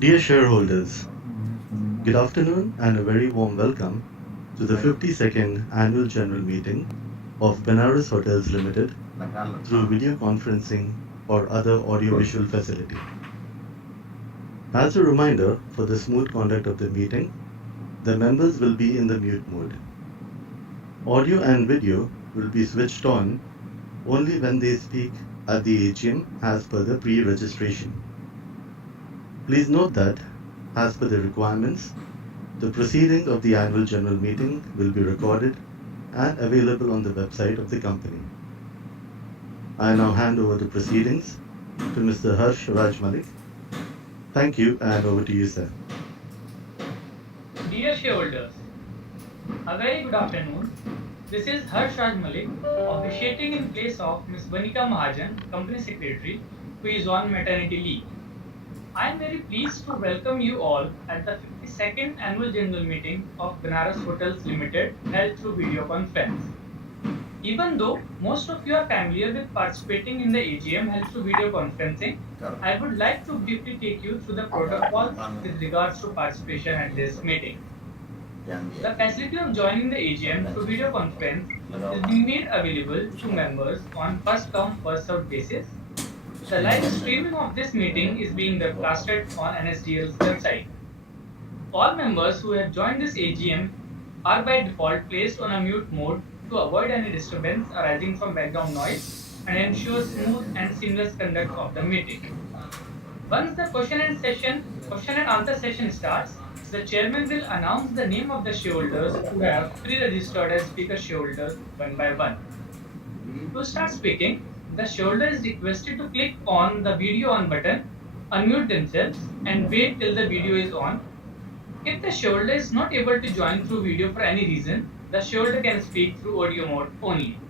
Dear shareholders, good afternoon and a very warm welcome to the 52nd Annual General Meeting of Benaras Hotels Limited through video conferencing or other audiovisual facility. As a reminder for the smooth conduct of the meeting, the members will be in the mute mode. Audio and video will be switched on only when they speak at the AGM as per the pre-registration. Please note that, as per the requirements, the proceedings of the annual general meeting will be recorded and available on the website of the company. I now hand over the proceedings to Mr. Harsh Raj Malik. Thank you, and over to you, sir. Dear shareholders, a very good afternoon. This is Harsh Raj Malik, officiating in place of Ms. Vanika Mahajan, Company Secretary, who is on maternity leave. I am very pleased to welcome you all at the 52nd Annual General Meeting of Benaras Hotels Limited held through video conference. Even though most of you are familiar with participating in the AGM held through video conferencing, I would like to briefly take you through the protocols with regards to participation at this meeting. The facility of joining the AGM through video conference is being made available to members on first come first served basis. The live streaming of this meeting is being webcasted on NSDL's website. All members who have joined this AGM are by default placed on a mute mode to avoid any disturbance arising from background noise and ensure smooth and seamless conduct of the meeting. Once the question and answer session starts, the chairman will announce the name of the shareholders who have pre-registered as speaker shareholders one by one. To start speaking, the shareholder is requested to click on the video on button, unmute themselves, and wait till the video is on. If the shareholder is not able to join through video for any reason, the shareholder can speak through audio mode only.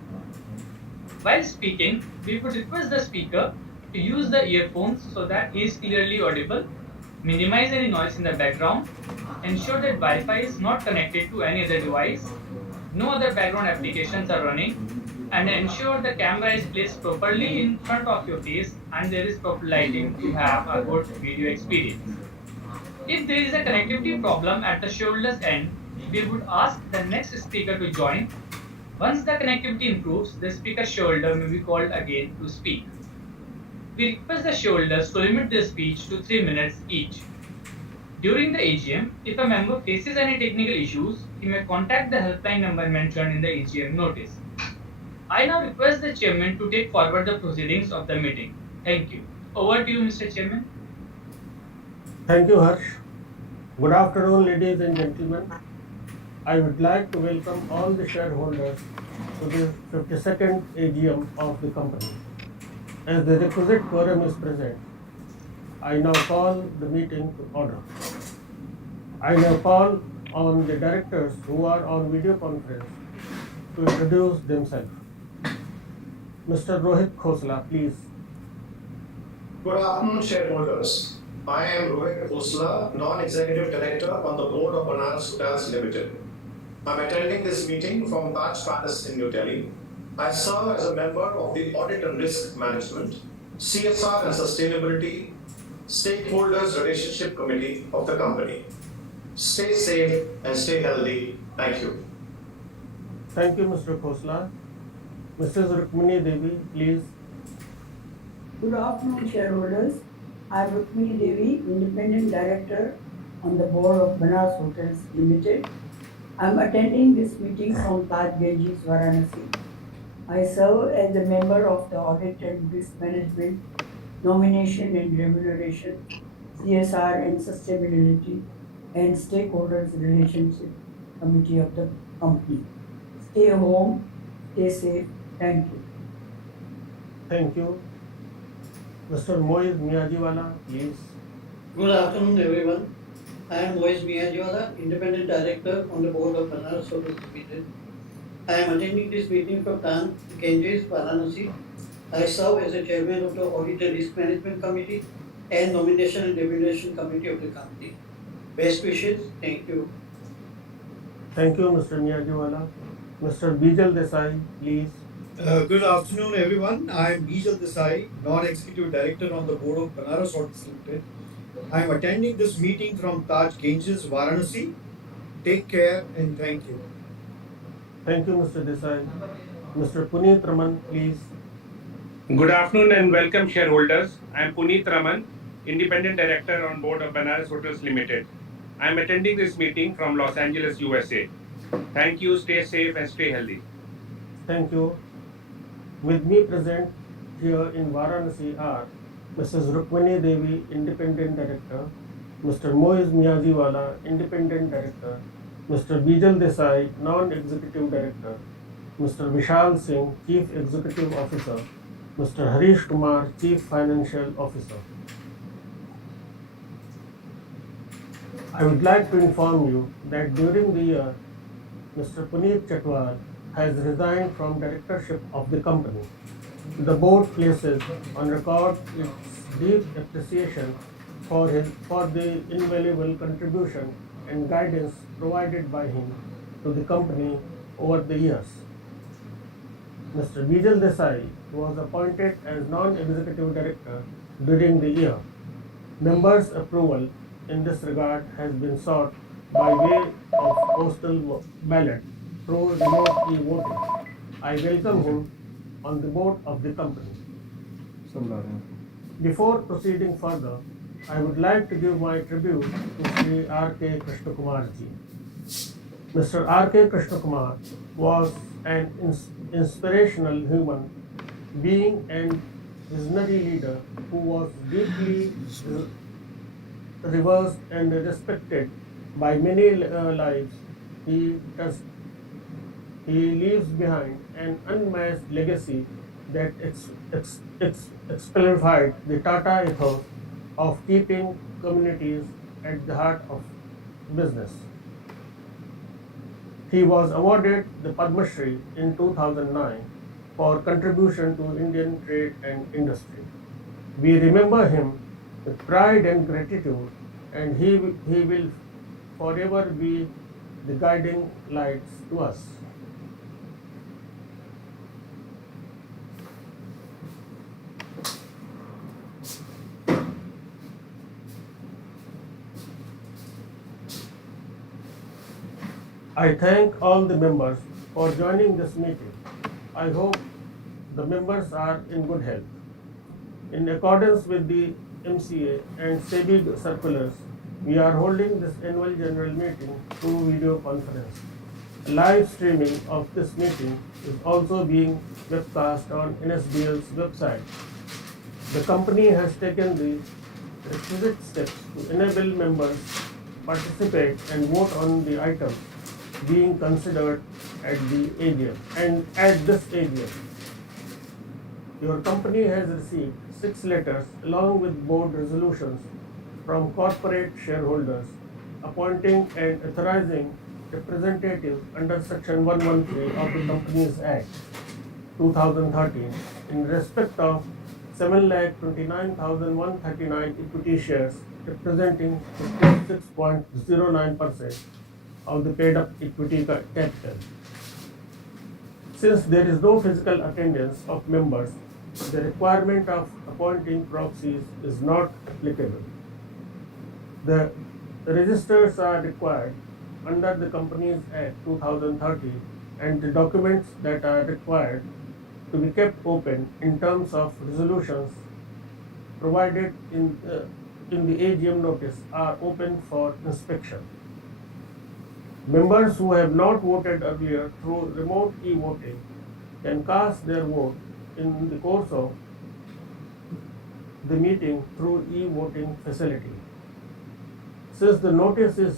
While speaking, we would request the speaker to use the earphones so that he is clearly audible, minimize any noise in the background, ensure that Wi-Fi is not connected to any other device, no other background applications are running, and ensure the camera is placed properly in front of your face and there is proper lighting to have a good video experience. If there is a connectivity problem at the shareholder's end, we would ask the next speaker to join. Once the connectivity improves, the speaker shareholder may be called again to speak. We request the shareholders to limit their speech to 3 minutes each. During the AGM, if a member faces any technical issues, he may contact the helpline number mentioned in the AGM notice. I now request the chairman to take forward the proceedings of the meeting. Thank you. Over to you, Mr. Chairman. Thank you, Harsh. Good afternoon, ladies and gentlemen. I would like to welcome all the shareholders to the 52nd AGM of the company. As the requisite quorum is present, I now call the meeting to order. I now call on the directors who are on video conference to introduce themselves. Mr. Rohit Khosla, please. Good afternoon, shareholders. I am Rohit Khosla, Non-Executive Director on the Board of Benaras Hotels Limited. I'm attending this meeting from Taj Palace in New Delhi. I serve as a member of the Audit and Risk Management, CSR and Sustainability, Stakeholders Relationship Committee of the company. Stay safe and stay healthy. Thank you. Thank you, Mr. Khosla. Mrs. Rukmini Devi, please. Good afternoon, shareholders. I am Rukmini Devi, Independent Director on the Board of Benaras Hotels Limited. I am attending this meeting from Taj Ganges, Varanasi. I serve as a member of the Audit and Risk Management, Nomination and Remuneration, CSR and Sustainability, and Stakeholders Relationship Committee of the company. Stay home, stay safe. Thank you. Thank you. Mr. Moiz Miyajiwala, please. Good afternoon, everyone. I am Moiz Miyajiwala, Independent Director on the Board of Benaras Hotels Limited. I am attending this meeting from Taj Ganges, Varanasi. I serve as the Chairman of the Audit and Risk Management Committee and Nomination and Remuneration Committee of the company. Best wishes. Thank you. Thank you, Mr. Miyajiwala. Mr. Bijal Desai, please. Good afternoon, everyone. I am Bijal Desai, Non-Executive Director on the Board of Benaras Hotels Limited. I am attending this meeting from Taj Ganges, Varanasi. Take care and thank you. Thank you, Mr. Desai. Mr. Puneet Raman, please. Good afternoon and welcome shareholders. I am Puneet Raman, Independent Director on Board of Benaras Hotels Limited. I am attending this meeting from Los Angeles, USA. Thank you, stay safe and stay healthy. Thank you. With me present here in Varanasi are Mrs. Rukmani Devi, Independent Director, Mr. Moiz Miyajiwala, Independent Director, Mr. Bijal Desai, Non-Executive Director, Mr. Vishal Singh, Chief Executive Officer, Mr. Harish Kumar, Chief Financial Officer. I would like to inform you that during the year, Mr. Puneet Chatwal has resigned from directorship of the company. The board places on record its deep appreciation for the invaluable contribution and guidance provided by him to the company over the years. Mr. Bijal Desai was appointed as non-executive director during the year. Members' approval in this regard has been sought by way of postal ballot through remote e-voting. I welcome him on the board of the company. Before proceeding further, I would like to give my tribute to Sri R.K. Krishnakumarji. Mr. R.K. Krishnakumar was an inspirational human being and visionary leader who was deeply revered and respected by many lives. He leaves behind an unmatched legacy that exemplified the Tata ethos of keeping communities at the heart of business. He was awarded the Padma Shri in 2009 for contribution to Indian trade and industry. We remember him with pride and gratitude, and he will forever be the guiding lights to us. I thank all the members for joining this meeting. I hope the members are in good health. In accordance with the MCA and SEBI circulars, we are holding this annual general meeting through video conference. Live streaming of this meeting is also being webcast on NSDL's website. The company has taken the requisite steps to enable members participate and vote on the items being considered at the AGM and at this AGM. Your company has received 6 letters along with board resolutions from corporate shareholders appointing and authorizing representatives under Section 113 of the Companies Act 2013 in respect of 7,29,139 equity shares representing 56.09% of the paid up equity capital. Since there is no physical attendance of members, the requirement of appointing proxies is not applicable. The registers are required under the Companies Act 2013 and the documents that are required to be kept open in terms of resolutions provided in the AGM notice are open for inspection. Members who have not voted earlier through remote e-voting can cast their vote in the course of the meeting through e-voting facility. Since the notice is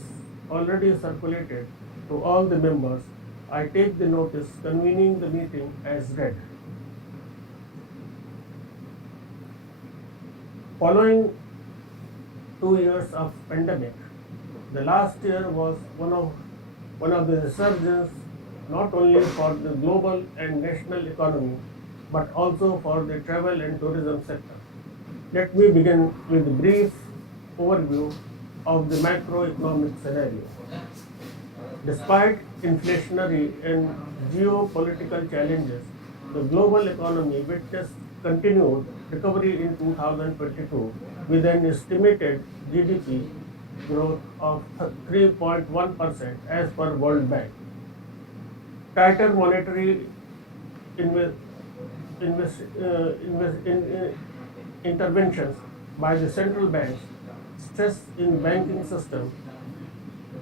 already circulated to all the members, I take the notice convening the meeting as read. Following 2 years of pandemic, the last year was one of the resurgence not only for the global and national economy, but also for the travel and tourism sector. Let me begin with a brief overview of the macroeconomic scenario. Despite inflationary and geopolitical challenges, the global economy witnessed continued recovery in 2022 with an estimated GDP growth of 3.1% as per World Bank. Tighter monetary interventions by the central banks, stress in banking system,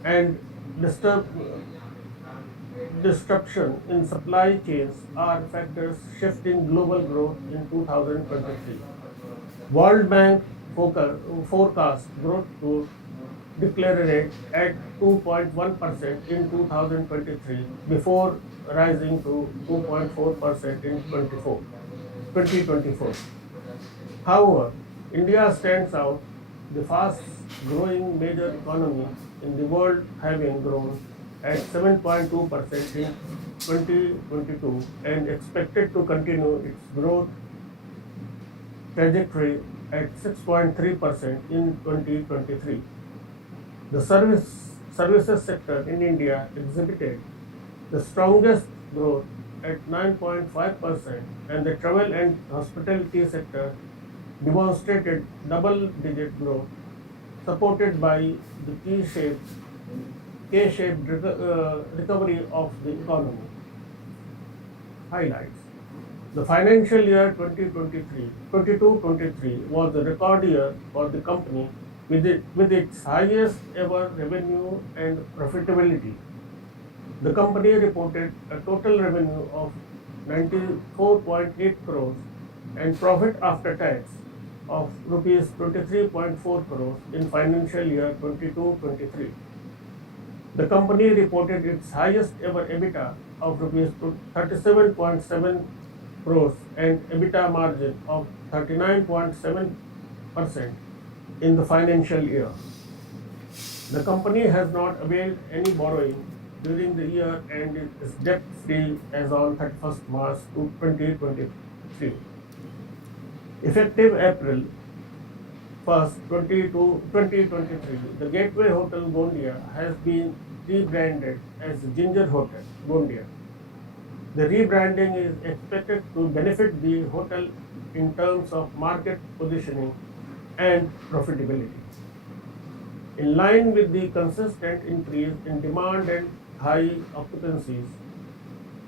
and disruption in supply chains are factors shifting global growth in 2023. World Bank forecast growth to decelerate at 2.1% in 2023 before rising to 2.4% in 2024. However, India stands out, the fast growing major economy in the world, having grown at 7.2% in 2022 and expected to continue its growth trajectory at 6.3% in 2023. The services sector in India exhibited the strongest growth at 9.5%, and the travel and hospitality sector demonstrated double-digit growth, supported by the K-shaped recovery of the economy. Highlights. The financial year 2022-23 was a record year for the company with its highest ever revenue and profitability. The company reported a total revenue of 94.8 crores and profit after tax of rupees 23.4 crores in financial year 22-23. The company reported its highest ever EBITDA of rupees 37.7 crores and EBITDA margin of 39.7% in the financial year. The company has not availed any borrowing during the year and is debt-free as on 31st March 2023. Effective April 1st, 2023, the Gateway Hotel Gondia has been rebranded as Ginger Hotel Gondia. The rebranding is expected to benefit the hotel in terms of market positioning and profitability. In line with the consistent increase in demand and high occupancies,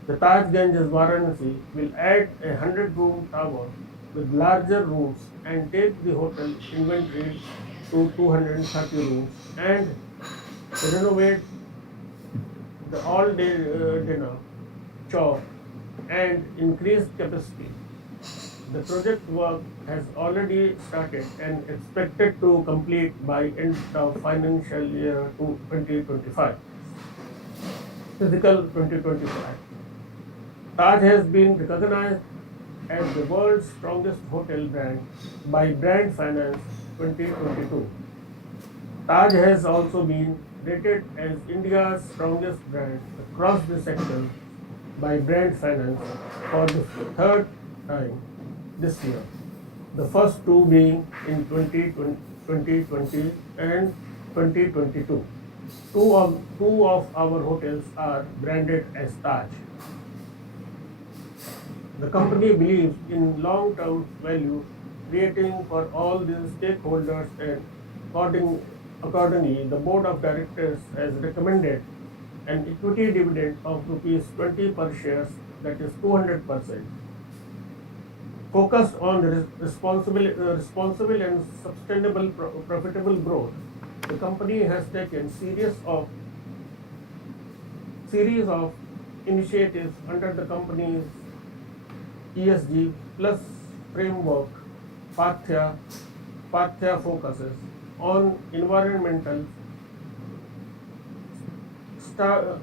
the Taj Ganges Varanasi will add a 100-room tower with larger rooms and take the hotel inventory to 230 rooms and renovate the all-day dinner, shop, and increase capacity. The project work has already started and expected to complete by end of financial year 2025. Physical 2025. Taj has been recognized as the world's strongest hotel brand by Brand Finance 2022. Taj has also been rated as India's strongest brand across the sector by Brand Finance for the third time this year, the first two being in 2020 and 2022. Two of our hotels are branded as Taj. The company believes in long-term value creating for all the stakeholders, and accordingly, the Board of Directors has recommended an equity dividend of rupees 20 per share, that is 200%. Focused on responsible and sustainable profitable growth, the company has taken series of initiatives under the company's ESG plus framework. Pathya focuses on environmental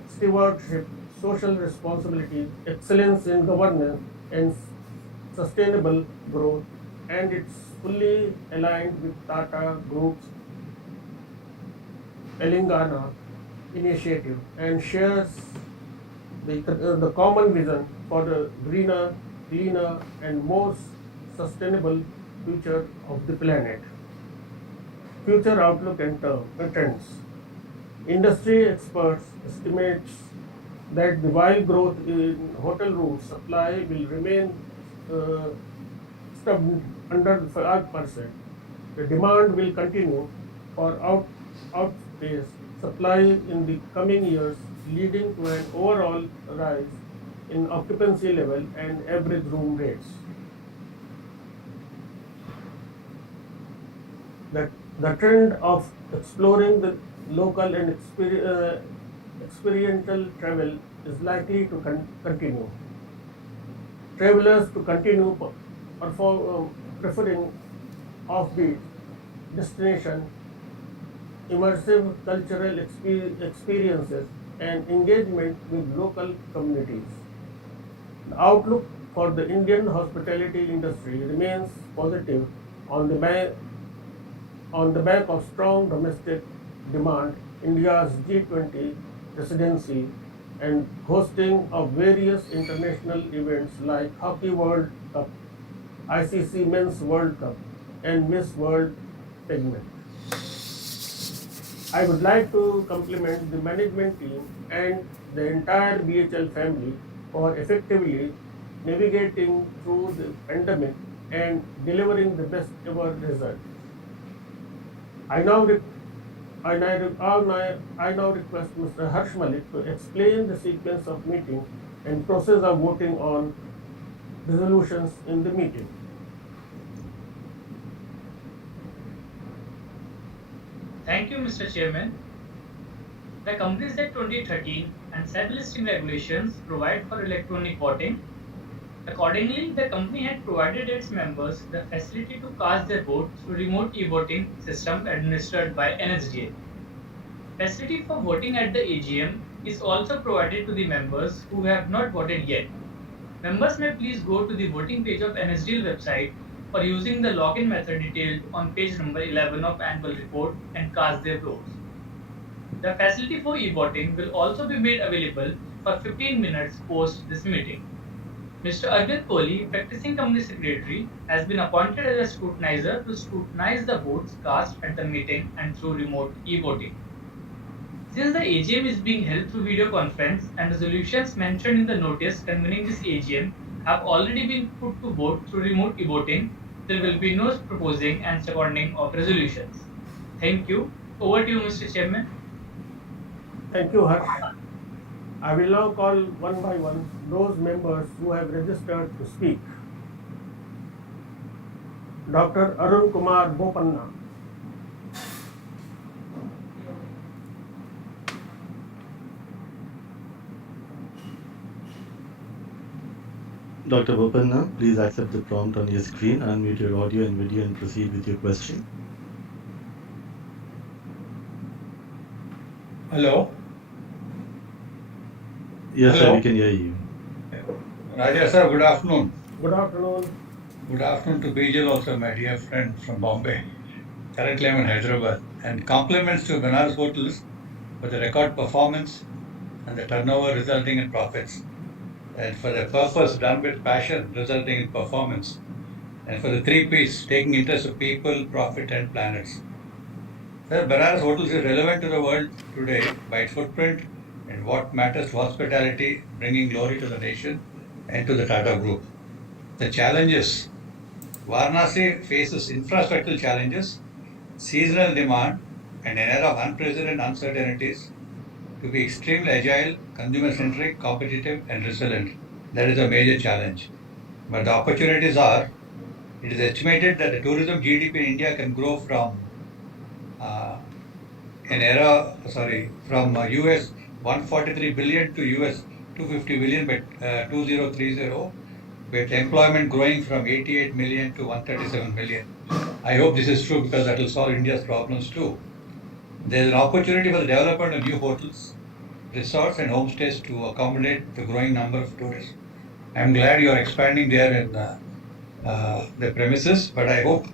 stewardship, social responsibility, excellence in governance, and sustainable growth, and it's fully aligned with Tata Group's Telangana initiative and shares the common vision for the greener, cleaner, and more sustainable future of the planet. Future outlook and trends. Industry experts estimates that the while growth in hotel room supply will remain stubborn under 5%, The demand will continue for outpace supply in the coming years, leading to an overall rise in occupancy level and average room rates. The trend of exploring the local and experiential travel is likely to continue. Travelers to continue preferring offbeat destination, immersive cultural experiences, and engagement with local communities. The outlook for the Indian hospitality industry remains positive on the back of strong domestic demand, India's G20 presidency, and hosting of various international events like Hockey World Cup, ICC Men's World Cup, and Miss World segment. I would like to compliment the management team and the entire BHL family for effectively navigating through the pandemic and delivering the best ever result. I now request Mr. Harsh Malik to explain the sequence of meeting and process of voting on resolutions in the meeting. Thank you, Mr. Chairman. The Companies Act 2013 and SEBI listing regulations provide for electronic voting. Accordingly, the company had provided its members the facility to cast their vote through remote e-voting system administered by NSDL. Facility for voting at the AGM is also provided to the members who have not voted yet. Members may please go to the voting page of NSDL website or using the login method detailed on page number 11 of annual report and cast their votes. The facility for e-voting will also be made available for 15 minutes post this meeting. Mr. Arvind Kohli, practicing company secretary, has been appointed as a scrutinizer to scrutinize the votes cast at the meeting and through remote e-voting. Since the AGM is being held through video conference and resolutions mentioned in the notice convening this AGM have already been put to vote through remote e-voting, there will be no proposing and seconding of resolutions. Thank you. Over to you, Mr. Chairman. Thank you, Harsh. I will now call one by one those members who have registered to speak. Dr. Arun Kumar Bopanna. Dr. Bopanna, please accept the prompt on your screen, unmute your audio and video and proceed with your question. Hello. Yes, Hello. sir, we can hear you. Raja sir, good afternoon. Good afternoon. Good afternoon to Bijal also, my dear friend from Bombay. Currently I'm in Hyderabad. And compliments to Benaras Hotels for the record performance and the turnover resulting in profits. And for the purpose done with passion resulting in performance. And for the 3 P's, taking interest of people, profit and planets. Sir, Benaras Hotels is relevant to the world today by its footprint and what matters to hospitality, bringing glory to the nation and to the Tata Group. The challenges. Varanasi faces infrastructural challenges, seasonal demand, and an era of unprecedented uncertainties to be extremely agile, consumer-centric, competitive, and resilient. That is a major challenge. But the opportunities are, it is estimated that the tourism GDP in India can grow from from US 143 billion to US 250 billion by 2030, with employment growing from 88 million to 137 million. I hope this is true because that will solve India's problems too. There is an opportunity for the development of new hotels, resorts and homestays to accommodate the growing number of tourists. I am glad you are expanding there in the premises, but I hope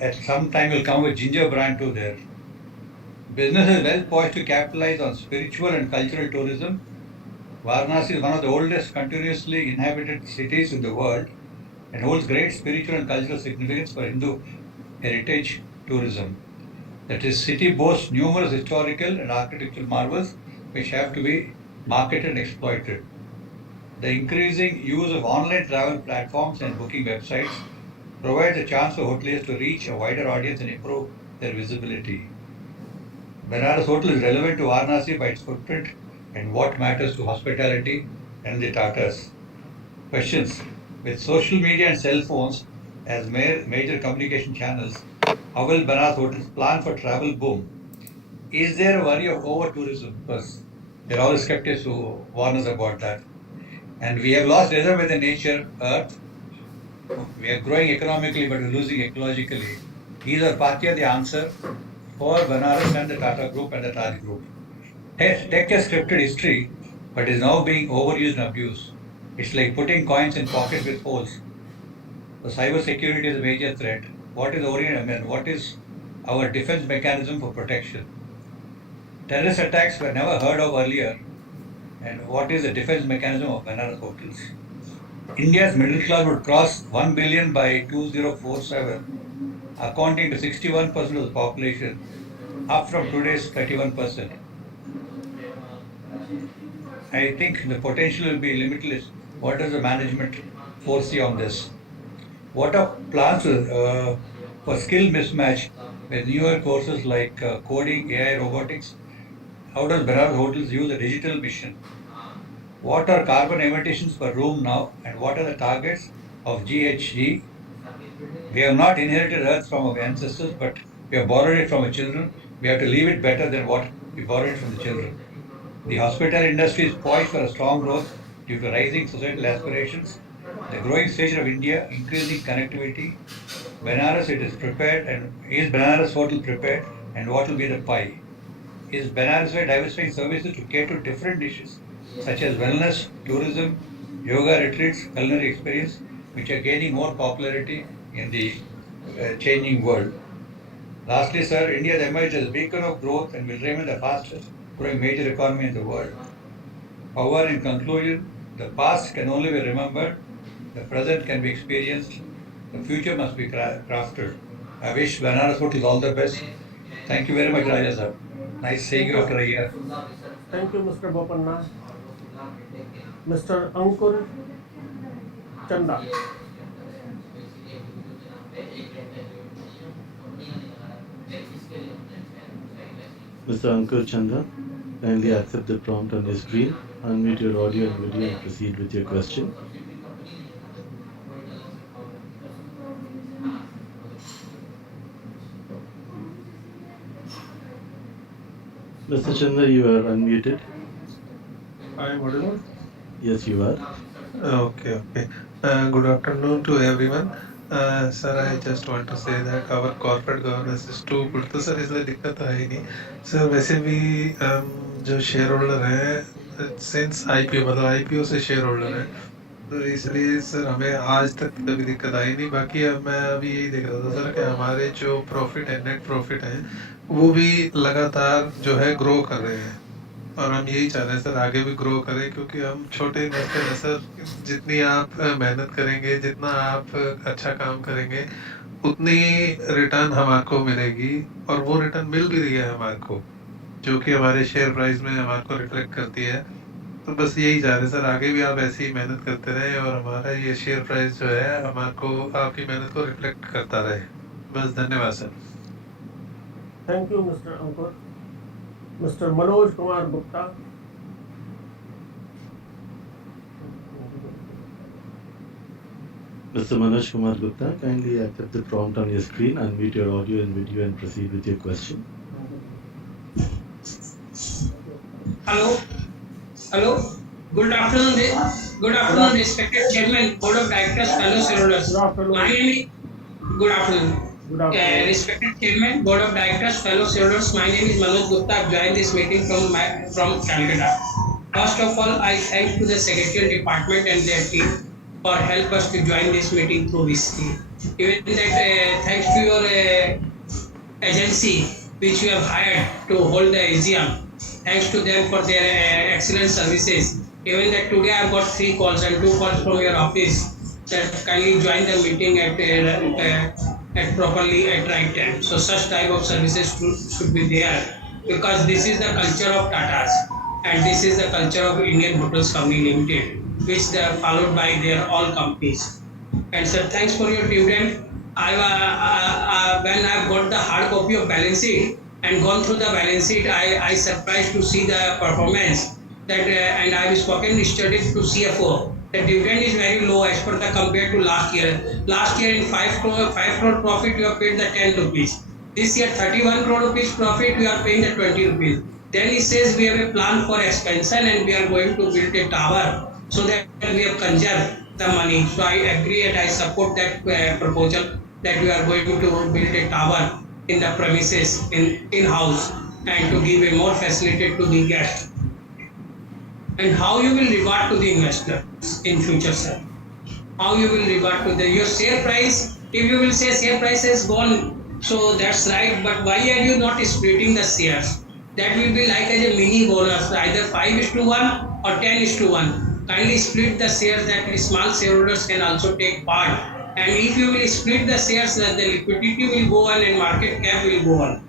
at some time will come with ginger brand too there. Business is well poised to capitalize on spiritual and cultural tourism. Varanasi is one of the oldest continuously inhabited cities in the world and holds great spiritual and cultural significance for Hindu heritage tourism. That is, city boasts numerous historical and architectural marvels which have to be marketed and exploited. The increasing use of online travel platforms and booking websites provides a chance for hoteliers to reach a wider audience and improve their visibility. Benares Hotel is relevant to Varanasi by its footprint and what matters to hospitality and the Tatas. Questions. With social media and cell phones as major communication channels, how will Benares Hotels plan for travel boom? Is there a worry of over-tourism? Because there are always skeptics who warn us about that. And we have lost rhythm with the nature, earth. We are growing economically, but we're losing ecologically. These are partly the answer for Benares and the Tata Group and the Taj Group. Tech has scripted history, but is now being overused and abused. It's like putting coins in pockets with holes. So cyber security is a major threat. What is what is our defense mechanism for protection? Terrorist attacks were never heard of earlier. And what is the defense mechanism of Benares Hotels? India's middle class would cross 1 billion by 2047, accounting to 61% of the population, up from today's 31%. I think the potential will be limitless. What does the management foresee on this? What are plans for skill mismatch with newer courses like coding, AI, robotics? How does Benares Hotels use a digital mission? What are carbon emissions per room now, and what are the targets of GHG? We have not inherited Earth from our ancestors, but we have borrowed it from our children. We have to leave it better than what we borrowed from the children. The hospitality industry is poised for a strong growth due to rising societal aspirations, the growing stage of India, increasing connectivity. Benares, it is prepared, and is Benares Hotel prepared, and what will be the pie? Is Benares diversifying services to cater to different niches, such as wellness, tourism, yoga retreats, culinary experience, which are gaining more popularity in the changing world? Lastly, sir, India has emerged as a beacon of growth and will remain the fastest growing major economy in the world. However, in conclusion, the past can only be remembered, the present can be experienced, the future must be crafted. I wish Benares Hotels all the best. Thank you very much, Raja sir. Nice seeing you after a year. Thank you, Mr. Bopanna. Mr. Ankur Chanda. Mr. Ankur Chanda, kindly accept the prompt on your screen, unmute your audio and video and proceed with your question. Mr. Chanda, you are unmuted. I am audible? Yes, you are. Okay. Good afternoon to everyone. Sir, I just want to say that our corporate governance is too good. तो sir इसलिए दिक्कत है ही नहीं. Sir वैसे भी जो share holder हैं since IPO मतलब आईपीओ से शेयर होल्डर हैं, तो इसलिए सर हमें आज तक कभी दिक्कत आई नहीं. बाकी अब मैं अभी यही देख रहा था सर कि हमारे जो प्रॉफिट है, नेट प्रॉफिट है, वो भी लगातार जो है ग्रो कर रहे हैं, और हम यही चाह रहे हैं सर आगे भी ग्रो करें, क्योंकि हम छोटे इन्वेस्टर हैं सर. जितनी आप मेहनत करेंगे, जितना आप अच्छा काम करेंगे, उतनी रिटर्न हमारे को मिलेगी, और वो रिटर्न मिल भी रही है हमारे को, जो कि हमारे शेयर प्राइस में हमारे को रिफ्लेक्ट करती है. तो बस यही चाह रहे हैं सर आगे भी आप ऐसे ही मेहनत करते रहें, और हमारा ये शेयर प्राइस जो है हमारे को आपकी मेहनत को रिफ्लेक्ट करता रहे. बस धन्यवाद sir. Thank you, Mr. Ankur. Mr. Manoj Kumar Gupta. Mr. Manoj Kumar Gupta, kindly accept the prompt on your screen, unmute your audio and video and proceed with your question. Hello. Good afternoon, respected Chairman, Board of Directors, fellow shareholders. Good afternoon. Respected Chairman, Board of Directors, fellow shareholders, my name is Manoj Gupta. I've joined this meeting from Calcutta. First of all, I thank to the Secretarial Department and their team for help us to join this meeting through this team. Even that, thanks to your agency which you have hired to hold the AGM. Thanks to them for their excellent services. Even that today I've got 3 calls and 2 calls from your office that kindly join the meeting at properly at right time. So such type of services should be there, because this is the culture of Tatas and this is the culture of Indian Hotels Company Limited, which they are followed by their all companies. And sir, thanks for your dividend. When I've got the hard copy of balance sheet and gone through the balance sheet, I surprised to see the performance that and I've spoken yesterday to CFO. The dividend is very low as per the compared to last year. Last year in 5 crore profit you have paid the 10 rupees. This year 31 crore rupees profit we are paying the 20 rupees. Then he says we have a plan for expansion and we are going to build a tower so that we have conserved the money. So I agree and I support that proposal that we are going to build a tower in the premises in-house and to give a more facility to the guest. And how you will reward to the investor in future, sir? How you will reward to your share price? If you will say share price has gone, so that's right. But why are you not splitting the shares? That will be like as a mini bonus, either 5:1 or 10:1. Kindly split the shares that small shareholders can also take part. And if you will split the shares, the liquidity will go on and market cap will go on.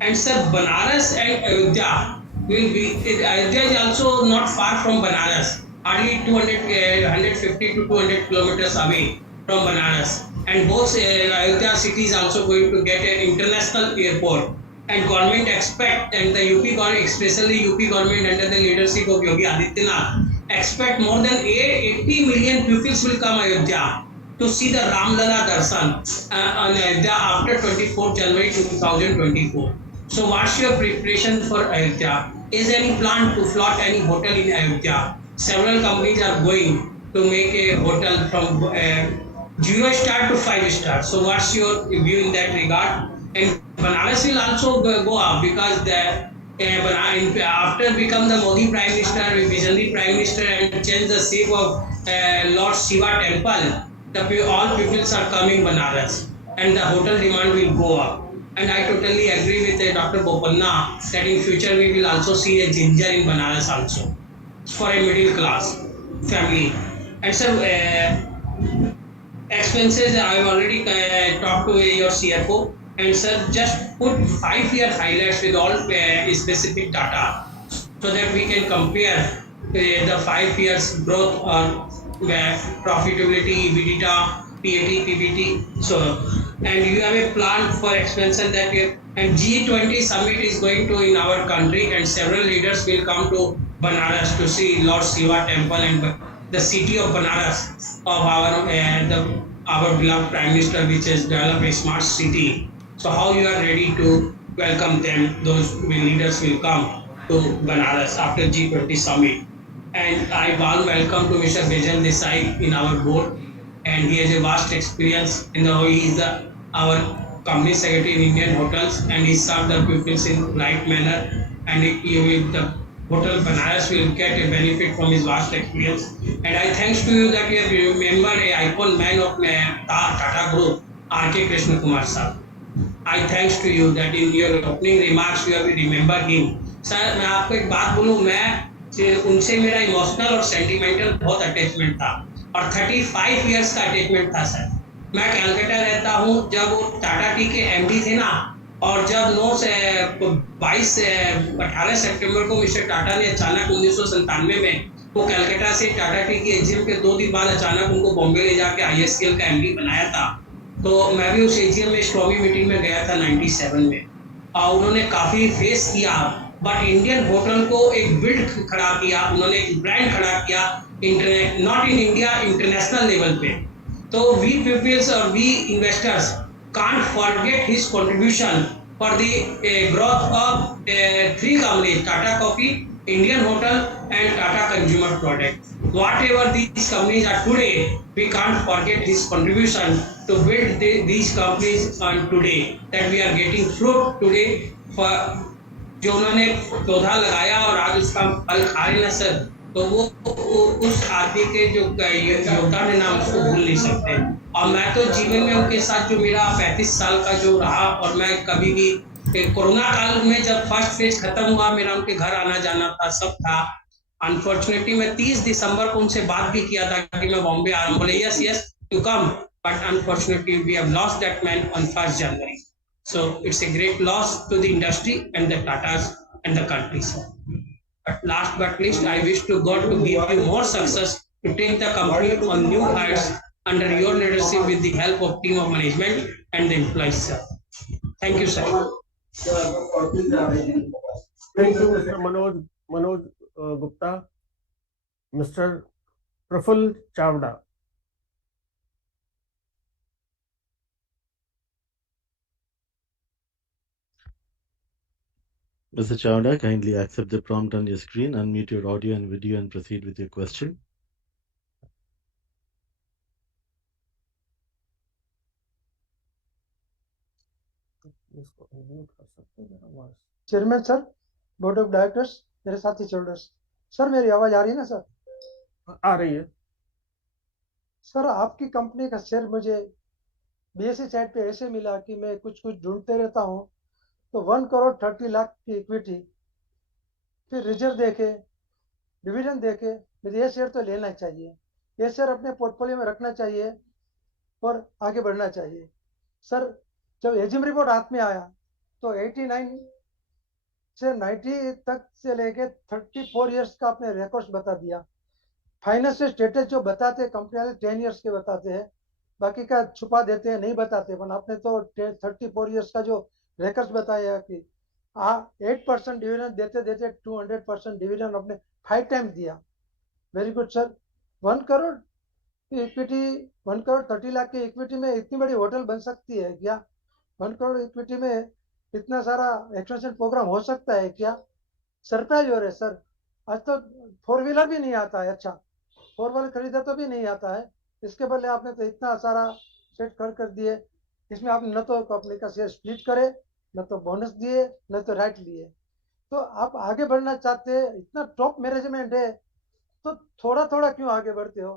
And sir, Benaras and Ayodhya will be. Ayodhya is also not far from Benaras, hardly 150 to 200 kilometers away from Benaras. And both Ayodhya city is also going to get an international airport. And government expect, and the UP government, especially UP government under the leadership of Yogi Adityanath, expect more than 80 million pupils will come Ayodhya to see the Ramlala Darshan on Ayodhya after 24 January 2024. So what's your preparation for Ayodhya? Is any plan to float any hotel in Ayodhya? Several companies are going to make a hotel from 0 star to 5 star. So what's your view in that regard? And Benaras will also go up because after become the Modi Prime Minister, visionary Prime Minister and change the shape of Lord Shiva temple, all peoples are coming Benaras and the hotel demand will go up. And I totally agree with Dr. Bopanna that in future we will also see a ginger in Benaras also for a middle class family. And sir, expenses I have already talked to your CFO. And sir, just put 5-year highlights with all specific data so that we can compare the 5 years growth on profitability, EBITDA, PAT, PBT. So, and you have a plan for expansion that you, and G20 summit is going to in our country and several leaders will come to Benaras to see Lord Shiva temple and the city of Benaras of our beloved Prime Minister, which has developed a smart city. So how you are ready to welcome them? Those leaders will come to Benaras after G20 summit. And I warm welcome to Mr. Bejan Desai in our board. And he has a vast experience. He is our company secretary in Indian hotels, and he served the pupils in right manner. And the hotel Benaras will get a benefit from his vast experience. And I thanks to you that you have remembered a icon man of Tata Group, R.K. Krishna Kumar sir. I thanks to you that in your opening remarks you have remembered him. Sir मैं आपको एक बात बोलूँ, मैं उनसे मेरा emotional और sentimental बहुत अटैचमेंट था और 35 इयर्स का अटैचमेंट था सर. मैं कलकत्ता रहता हूँ. जब वो टाटा टी के एमडी थे ना, और जब 18 सितंबर को मिस्टर टाटा ने अचानक 1997 में वो कलकत्ता से टाटा टी की एजीएम के 2 दिन बाद अचानक उनको बॉम्बे ले जाके आईएससीएल का एमडी बनाया था. तो मैं भी उस एजीएम में स्टॉमी मीटिंग में गया था 97 में, और उन्होंने काफ़ी फेस किया, बट इंडियन होटल को एक बिल्ड खड़ा किया, उन्होंने एक ब्रांड खड़ा किया not in India, international level पे. तो वी पीपल्स और we investors can't forget his contribution for the growth of 3 companies, Tata coffee, Indian hotel and Tata Consumer Product. Whatever these companies are today, we can't forget his contribution to build these companies on today, that we are getting fruit today for जो उन्होंने पौधा लगाया और आज उसका फल खा रहे ना सर, तो वो उस आदमी के जो योगदान है ना, उसको भूल नहीं सकते. और मैं तो जीवन में उनके साथ जो मेरा 35 साल का जो रहा, और मैं कभी भी कोरोना काल में जब फर्स्ट फेज खत्म हुआ, मेरा उनके घर आना जाना था, सब था. अनफॉर्चुनेटली मैं 30 दिसंबर को उनसे बात भी किया था कि मैं बॉम्बे आ रहा हूँ. बोले yes yes to come, but unfortunately we have lost that man on 1st January. So it's a great loss to the industry and the Tatas and the country. But last but least, I wish to God to give you more success to take the company on new heights under your leadership. leadership with the help of team of management and the employees, sir. Thank you, sir. Thank you, Mr. Manoj Gupta. Mr. Praful Chavda. Mr. Chavda, kindly accept the prompt on your screen, unmute your audio and video and proceed with your question. Chairman sir, board of directors, मेरे साथी shoulders, sir मेरी आवाज आ रही है ना sir? आ रही है sir. आपकी कंपनी का शेयर मुझे बीएसई साइट पे ऐसे मिला कि मैं कुछ ढूंढते रहता हूँ, तो 1,30,00,000 की इक्विटी, फिर रिजर्व देखे, डिविडेंड देखे, मुझे ये शेयर तो लेना चाहिए, ये शेयर अपने पोर्टफोलियो में रखना चाहिए और आगे बढ़ना चाहिए। सर जब एजीएम रिपोर्ट हाथ में आया तो 89 से 90 तक से लेके 34 इयर्स का आपने रिकॉर्ड्स बता दिया। फाइनेंशियल स्टेटस जो बताते हैं कंपनी वाले 10 इयर्स के बताते हैं, बाकी का छुपा देते हैं, नहीं बताते, पर आपने तो 34 इयर्स का जो रिकॉर्ड्स बताया कि 8% डिविडेंड देते देते 200% डिविडेंड अपने 5 टाइम दिया। Very good sir. 1 करोड़ की इक्विटी, 1,30,00,000 की इक्विटी में इतनी बड़ी होटल बन सकती है क्या? 1 करोड़ इक्विटी में इतना सारा एक्सपेंशन प्रोग्राम हो सकता है क्या? सरप्राइज हो रहे सर। आज तो 4 व्हीलर भी नहीं आता है, अच्छा 4 व्हीलर खरीदा तो भी नहीं आता है, इसके बदले आपने तो इतना सारा सेट कर दिए। इसमें आपने न तो कंपनी का शेयर स्प्लिट करे, न तो बोनस दिए, न तो राइट लिए। तो आप आगे बढ़ना चाहते हैं, इतना टॉप मैनेजमेंट है, तो थोड़ा थोड़ा क्यों आगे बढ़ते हो?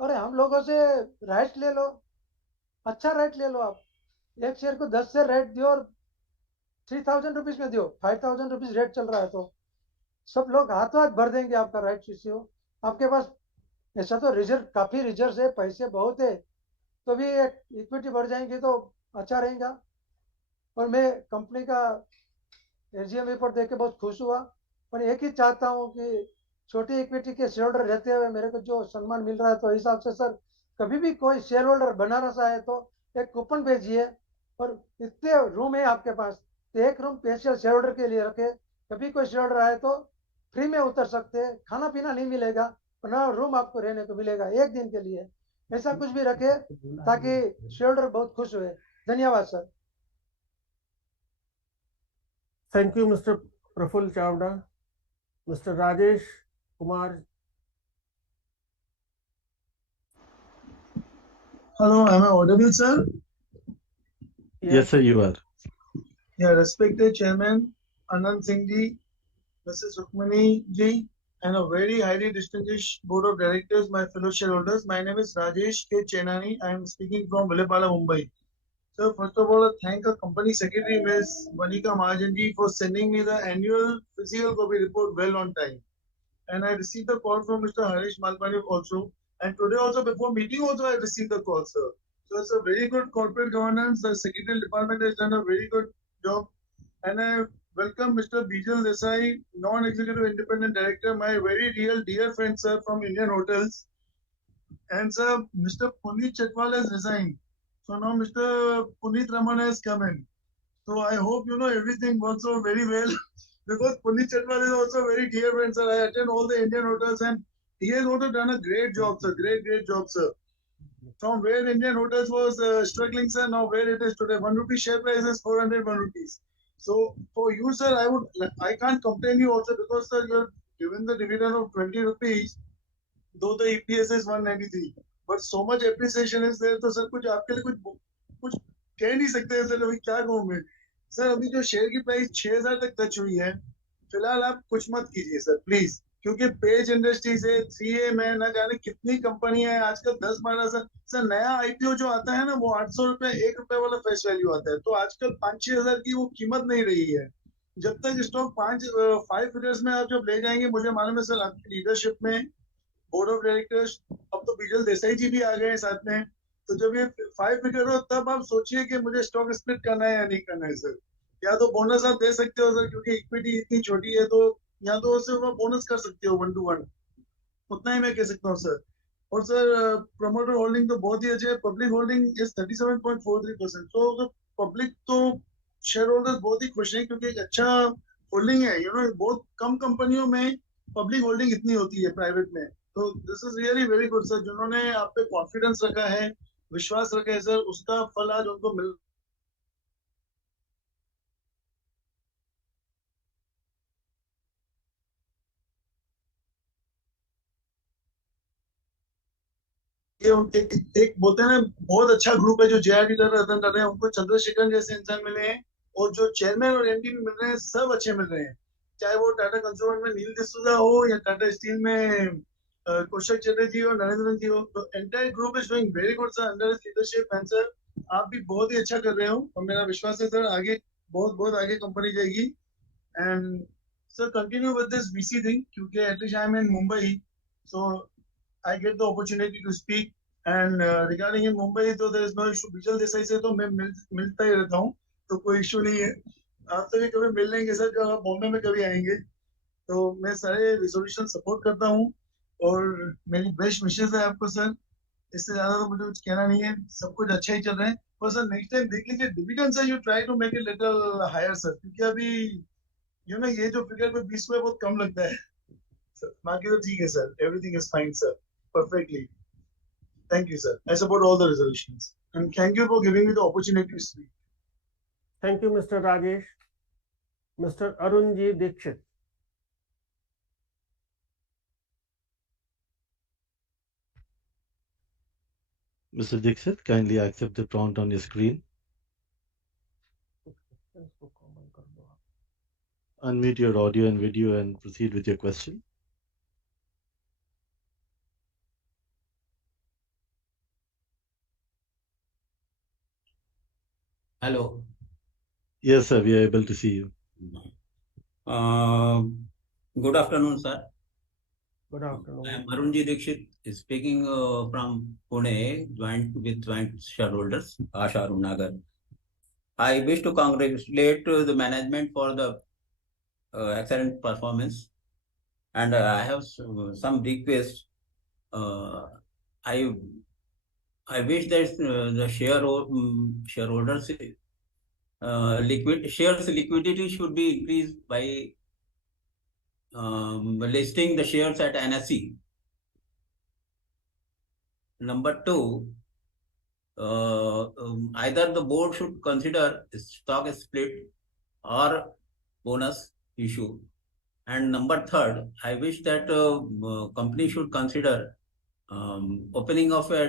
अरे हम लोगों से राइट ले लो, अच्छा राइट ले लो। आप एक शेयर को 10 शेयर राइट दियो और 3,000 रुपीज में दियो, 5,000 रुपीज रेट चल रहा है, तो सब लोग हाथों हाथ भर देंगे आपका राइट इश्यू। आपके पास ऐसा तो रिजर्व, काफी रिजर्व है, पैसे बहुत है, तो भी एक इक्विटी बढ़ जाएंगी तो अच्छा रहेगा। और मैं कंपनी का एजीएम रिपोर्ट देख के बहुत खुश हुआ, पर एक ही चाहता हूँ कि छोटी इक्विटी के शेयर होल्डर रहते हुए मेरे को जो सम्मान मिल रहा है, तो हिसाब से सर कभी भी कोई शेयर होल्डर बनारस आए तो एक कूपन भेजिए, और इतने रूम है आपके पास, तो एक रूम स्पेशल शेयर होल्डर के लिए रखे। कभी कोई शेयर होल्डर आए तो फ्री में उतर सकते हैं, खाना पीना नहीं मिलेगा, पर ना रूम आपको रहने को मिलेगा 1 दिन के लिए। ऐसा कुछ भी रखे ताकि शेयर होल्डर बहुत खुश हुए। धन्यवाद sir. Thank you mister Praful Chavda. Mister Rajesh Kumar. Hello, am I audible, sir? Yes, sir, you are. Yeah, respected Chairman Anand Singh ji, Mrs. Rukmani ji, and a very highly distinguished Board of Directors, my fellow shareholders. My name is Rajesh K. Chenani. I am speaking from Vilaypala, Mumbai. So, first of all, I thank our Company Secretary, Ms. Vanika Mahajan ji, for sending me the annual physical copy report well on time. And I received the call from Mr. Harish Malpani also. And today also, before meeting also, I received the call, sir. So it's a very good corporate governance. The secretarial department has done a very good job. And I welcome Mr. Bijal Desai, non-executive independent director, my very real dear friend, sir, from Indian Hotels. And sir, Mr. Puneet Chetwal has resigned. So now Mr. Puneet Raman has come in. So I hope you know everything works out very well. Because Puneet Chetwal is also a very dear friend, sir. I attend all the Indian hotels and he has also done a great job, sir. Great job, sir. From where Indian hotels was struggling, sir, now where it is today. 1 rupee share price is 401 rupees. So for you, sir, I can't complain you also because, sir, you have given the dividend of 20 rupees, though the EPS is 193. But so much appreciation is there, तो sir कुछ आपके लिए कुछ कह नहीं सकते हैं sir, अभी क्या कहूँ मैं सर। अभी जो शेयर की प्राइस 6,000 तक टच हुई है, फिलहाल आप कुछ मत कीजिए सर प्लीज, क्योंकि पेज इंडस्ट्री से 3A में न जाने कितनी कंपनी है आजकल, 10-12 सर नया आईपीओ जो आता है ना, वो 800 रुपए 1 रुपए वाला फेस वैल्यू आता है, तो आजकल 5-6 हजार की वो कीमत नहीं रही है। जब तक स्टॉक 5 फिगर्स में आप जब ले जाएंगे, मुझे मालूम है सर आपकी लीडरशिप में बोर्ड ऑफ डायरेक्टर्स, अब तो बिजल देसाई जी भी आ गए हैं साथ में, तो जब ये 5 फिगर हो तब आप सोचिए कि मुझे स्टॉक स्प्लिट करना है या नहीं करना है सर। या तो बोनस आप दे सकते हो सर, क्योंकि इक्विटी इतनी छोटी है, तो या तो सिर्फ आप बोनस कर सकते हो 1 to 1, उतना ही मैं कह सकता हूँ सर। और सर प्रमोटर होल्डिंग तो बहुत ही अच्छे है, पब्लिक होल्डिंग इज 37.43%. तो पब्लिक तो शेयर होल्डर्स बहुत ही खुश हैं क्योंकि एक अच्छा होल्डिंग है. बहुत कम कंपनियों में पब्लिक होल्डिंग इतनी होती है प्राइवेट में. तो this is really very good sir. जिन्होंने आप पे कॉन्फिडेंस रखा है, विश्वास रखा है सर, उसका फल आज उनको मिल ये उनके एक बोलते हैं ना, बहुत अच्छा ग्रुप है जो जेआरडी रतन कर रहे हैं. उनको चंद्रशेखर जैसे इंसान मिले हैं और जो चेयरमैन और एमडी मिल रहे हैं, सब अच्छे मिल रहे हैं. चाहे वो टाटा कंज्यूमर में नील डिसूजा हो या टाटा स्टील में कौशल चटर्जी और नरेंद्र जी हो. तो entire group is doing very good sir under leadership. And sir आप भी बहुत ही अच्छा कर रहे हो और मेरा विश्वास है सर आगे बहुत बहुत आगे कंपनी जाएगी. And sir continue with this BC thing क्योंकि at least I am in Mumbai, so I get the opportunity to speak. And regarding in Mumbai, तो there is no issue. बिजल देसाई से तो मैं मिलता ही रहता हूँ, तो कोई इशू नहीं है. आपसे भी कभी मिल लेंगे सर जब आप बॉम्बे में कभी आएंगे. तो मैं सारे रिजोल्यूशन सपोर्ट करता हूँ और मेरी बेस्ट विशेष है आपको सर. इससे ज्यादा तो मुझे कुछ कहना नहीं है. सब कुछ अच्छा ही चल रहा है. पर सर नेक्स्ट टाइम देख लीजिए dividend sir, you try to make it little higher sir, क्योंकि अभी ये जो फिगर पे 20 में बहुत कम लगता है सर. बाकी तो ठीक है sir, everything is fine sir, perfectly. Thank you, sir. I support all the resolutions. And thank you for giving me the opportunity to speak. Thank you, Mr. Rajesh. Mr. Arunji Dikshit. Mr. Dixit, kindly accept the prompt on your screen. Unmute your audio and video and proceed with your question. Hello. Yes, sir, we are able to see you. Good afternoon, sir. Good afternoon. I am Arunji Dikshit speaking from Pune, joint shareholders, Asha Arunagar. I wish to congratulate the management for the excellent performance, and I have some requests. I wish that the shareholders shares liquidity should be increased by listing the shares at NSE. Number two, either the board should consider stock split or bonus issue. And number third, I wish that company should consider opening of a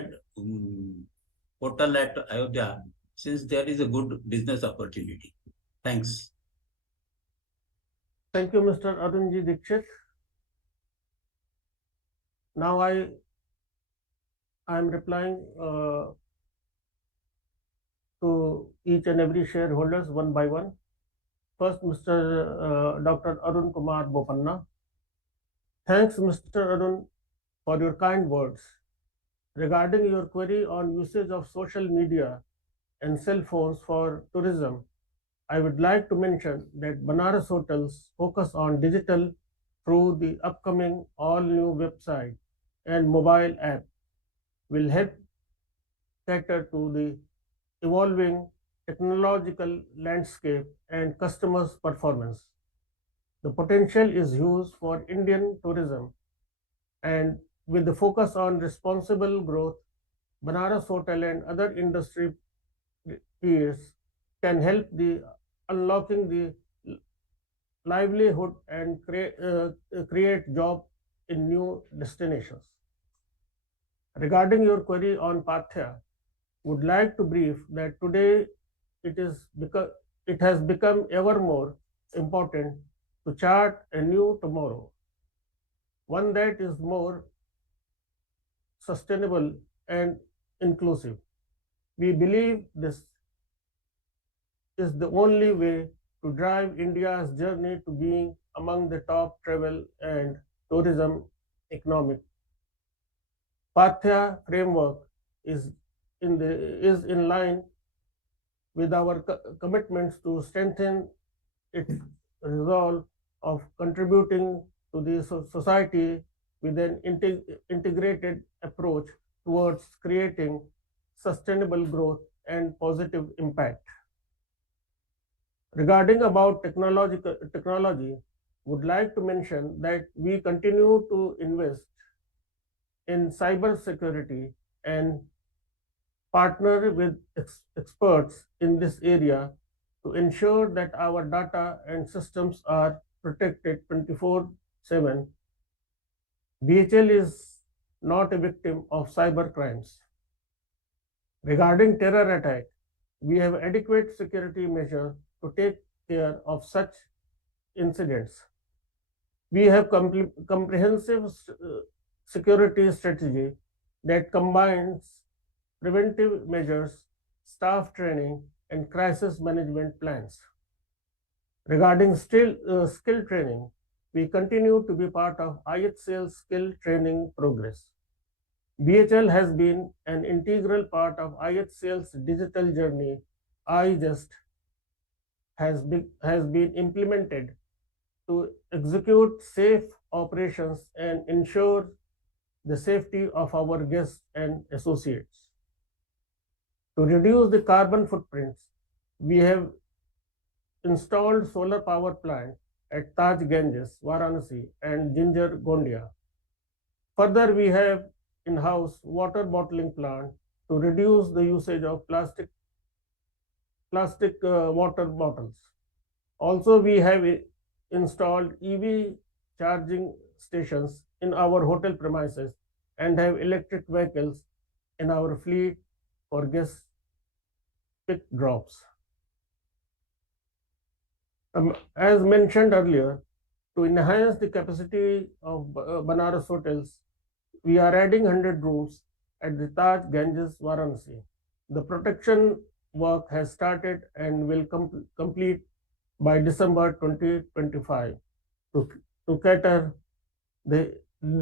portal at Ayodhya, since there is a good business opportunity. Thanks. Thank you, Mr. Arunji Dikshit. Now I am replying to each and every shareholders one by one. First, Mr. Dr. Arun Kumar Bopanna. Thanks, Mr. Arun, for your kind words. Regarding your query on usage of social media and cell phones for tourism, I would like to mention that Benaras Hotels focus on digital through the upcoming all-new website and mobile app will help cater to the evolving technological landscape and customers' performance. The potential is huge for Indian tourism, and with the focus on responsible growth, Benaras Hotel and other industry peers can help the unlocking the livelihood and create job in new destinations. Regarding your query on Pathya, would like to brief that today it has become ever more important to chart a new tomorrow, one that is more sustainable and inclusive. We believe this is the only way to drive India's journey to being among the top travel and tourism economic. Pathya framework is in line with our commitments to strengthen its resolve of contributing to the society with an integrated approach towards creating sustainable growth and positive impact. Regarding about technology, would like to mention that we continue to invest in cyber security and partner with experts in this area to ensure that our data and systems are protected 24/7. BHL is not a victim of cyber crimes. Regarding terror attack, we have adequate security measures to take care of such incidents. We have comprehensive security strategy that combines preventive measures, staff training, and crisis management plans. Regarding skill training, we continue to be part of IHCL skill training progress. BHL has been an integral part of IHCL's digital journey. iJust has been implemented to execute safe operations and ensure the safety of our guests and associates. To reduce the carbon footprints, we have installed solar power plant at Taj Ganges, Varanasi, and Ginger, Gondia. Further, we have in-house water bottling plant to reduce the usage of plastic water bottles. Also, we have installed EV charging stations in our hotel premises and have electric vehicles in our fleet for guest pick drops. As mentioned earlier, to enhance the capacity of Benaras hotels, we are adding 100 rooms at the Taj Ganges, Varanasi. The protection work has started and will complete by December 2025 to cater the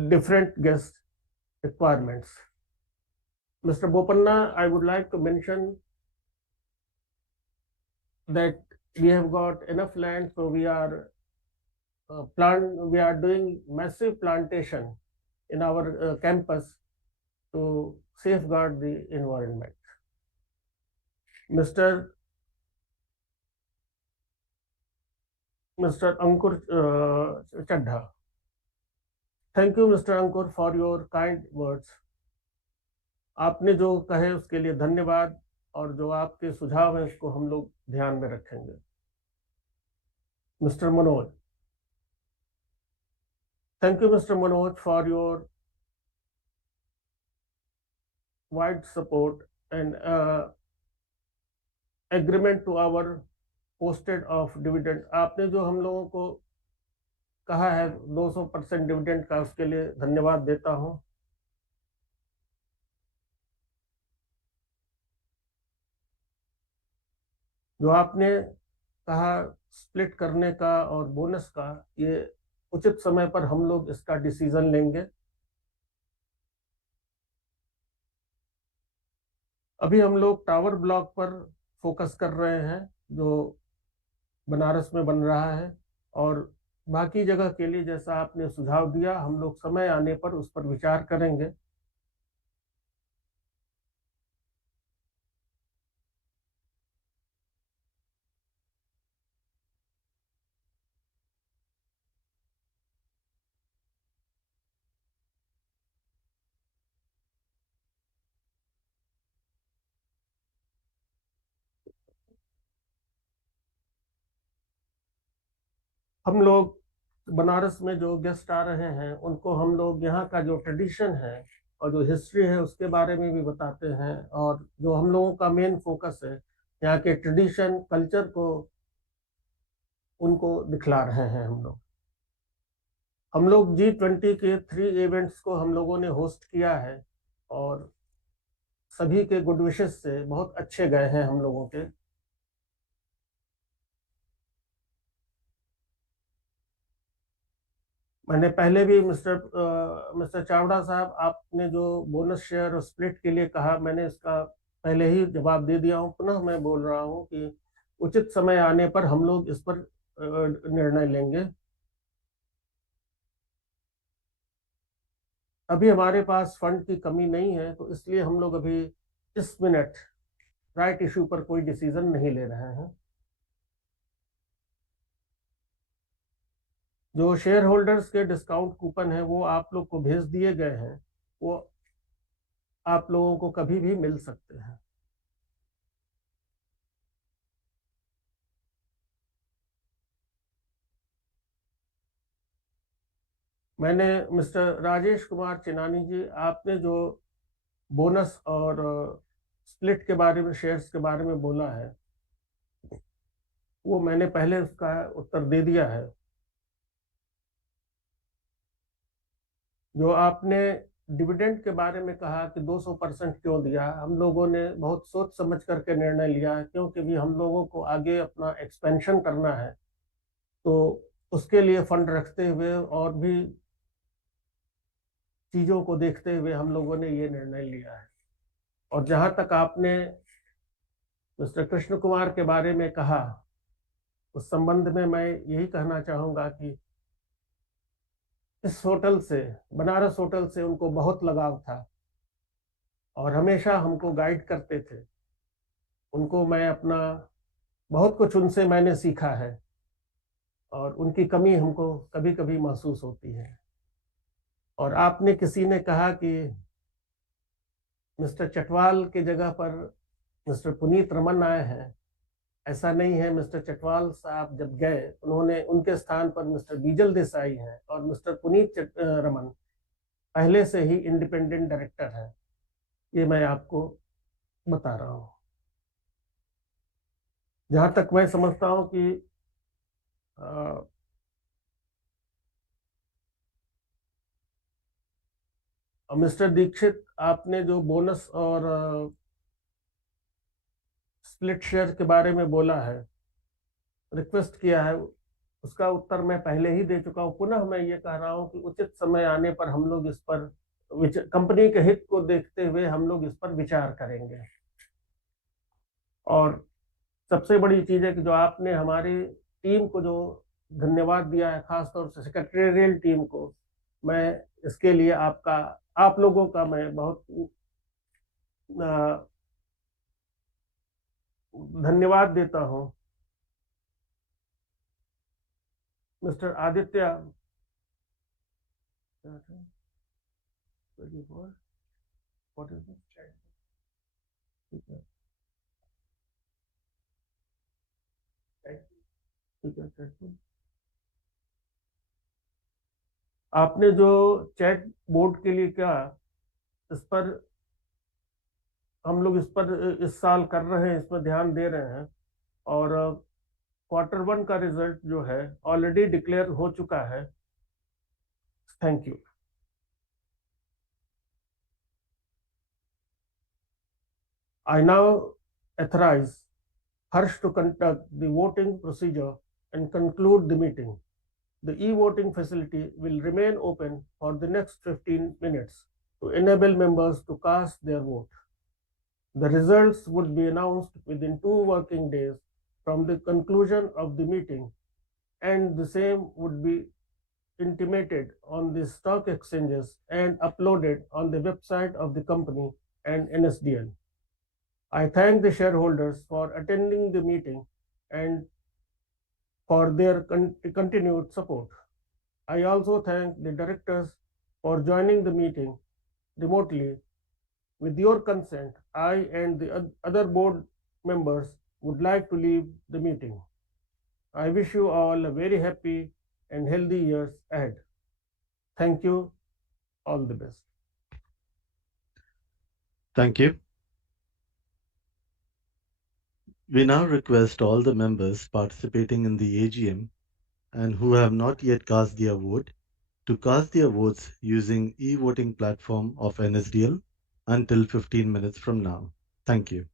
different guest requirements. Mr. Bopanna, I would like to mention that we have got enough land, so we are doing massive plantation in our campus to safeguard the environment. Mr. Ankur Chadha. Thank you, Mr. Ankur, for your kind words. आपने जो कहे उसके लिए धन्यवाद, और जो आपके सुझाव हैं उसको हम लोग ध्यान में रखेंगे. Mr. Manoj. Thank you, Mr. Manoj, for your wide support and agreement to our posted of dividend. आपने जो हम लोगों को कहा है 200% डिविडेंड का, उसके लिए धन्यवाद देता हूं. जो आपने कहा स्प्लिट करने का और बोनस का, ये उचित समय पर हम लोग इसका डिसीजन लेंगे. अभी हम लोग टावर ब्लॉक पर फोकस कर रहे हैं जो बनारस में बन रहा है, और बाकी जगह के लिए जैसा आपने सुझाव दिया हम लोग समय आने पर उस पर विचार करेंगे. हम लोग बनारस में जो गेस्ट आ रहे हैं उनको हम लोग यहाँ का जो ट्रेडिशन है और जो हिस्ट्री है उसके बारे में भी बताते हैं, और जो हम लोगों का मेन फोकस है यहाँ के ट्रेडिशन कल्चर को उनको दिखला रहे हैं. हम लोग G20 के 3 इवेंट्स को हम लोगों ने होस्ट किया है और सभी के गुड विशेस से बहुत अच्छे गए हैं हम लोगों के. मैंने पहले भी मिस्टर चावड़ा साहब, आपने जो बोनस शेयर और स्प्लिट के लिए कहा, मैंने इसका पहले ही जवाब दे दिया हूं. पुनः मैं बोल रहा हूं कि उचित समय आने पर हम लोग इस पर निर्णय लेंगे. अभी हमारे पास फंड की कमी नहीं है, तो इसलिए हम लोग अभी इस मिनट राइट इशू पर कोई डिसीजन नहीं ले रहे हैं। जो शेयर होल्डर्स के डिस्काउंट कूपन है वो आप लोग को भेज दिए गए हैं, वो आप लोगों को कभी भी मिल सकते हैं। मैंने मिस्टर राजेश कुमार चिनानी जी, आपने जो बोनस और स्प्लिट के बारे में, शेयर्स के बारे में बोला है, वो मैंने पहले उसका उत्तर दे दिया है। जो आपने डिविडेंड के बारे में कहा कि 200% क्यों दिया, हम लोगों ने बहुत सोच समझ करके निर्णय लिया है, क्योंकि भी हम लोगों को आगे अपना एक्सपेंशन करना है, तो उसके लिए फंड रखते हुए और भी चीज़ों को देखते हुए हम लोगों ने ये निर्णय लिया है। और जहाँ तक आपने मिस्टर कृष्ण कुमार के बारे में कहा, उस संबंध में मैं यही कहना चाहूँगा कि इस होटल से, बनारस होटल से उनको बहुत लगाव था और हमेशा हमको गाइड करते थे। उनको मैं अपना बहुत कुछ उनसे मैंने सीखा है और उनकी कमी हमको कभी कभी महसूस होती है। और आपने किसी ने कहा कि मिस्टर चटवाल के जगह पर मिस्टर पुनीत रमन आए हैं। ऐसा नहीं है, मिस्टर चटवाल साहब जब गए, उन्होंने, उनके स्थान पर मिस्टर बीजल देसाई हैं और मिस्टर पुनीत रमन पहले से ही इंडिपेंडेंट डायरेक्टर है। ये मैं आपको बता रहा हूँ। जहाँ तक मैं समझता हूँ कि मिस्टर दीक्षित, आपने जो बोनस और स्प्लिट शेयर के बारे में बोला है, रिक्वेस्ट किया है, उसका उत्तर मैं पहले ही दे चुका हूँ। पुनः मैं ये कह रहा हूँ कि उचित समय आने पर हम लोग इस पर, कंपनी के हित को देखते हुए हम लोग इस पर विचार करेंगे। और सबसे बड़ी चीज़ है कि जो आपने हमारी टीम को जो धन्यवाद दिया है, खासतौर से सेक्रेटरियल टीम को, मैं इसके लिए आप लोगों का मैं बहुत धन्यवाद देता हूँ। Mister Aditya, what is it? आपने जो चैट बोर्ड के लिए किया, इस पर हम लोग इस साल कर रहे हैं, इसमें ध्यान दे रहे हैं। और Q1 का रिजल्ट जो है ऑलरेडी डिक्लेयर हो चुका है। Thank you. I now authorize Harsh to conduct the voting procedure and conclude the meeting. The e-voting facility will remain open for the next 15 minutes to enable members to cast their vote. The results would be announced within 2 working days from the conclusion of the meeting, and the same would be intimated on the stock exchanges and uploaded on the website of the company and NSDL. I thank the shareholders for attending the meeting and for their continued support. I also thank the directors for joining the meeting remotely. With your consent, I and the other board members would like to leave the meeting. I wish you all a very happy and healthy years ahead. Thank you. All the best. Thank you. We now request all the members participating in the AGM and who have not yet cast their vote to cast their votes using e-voting platform of NSDL until 15 minutes from now. Thank you.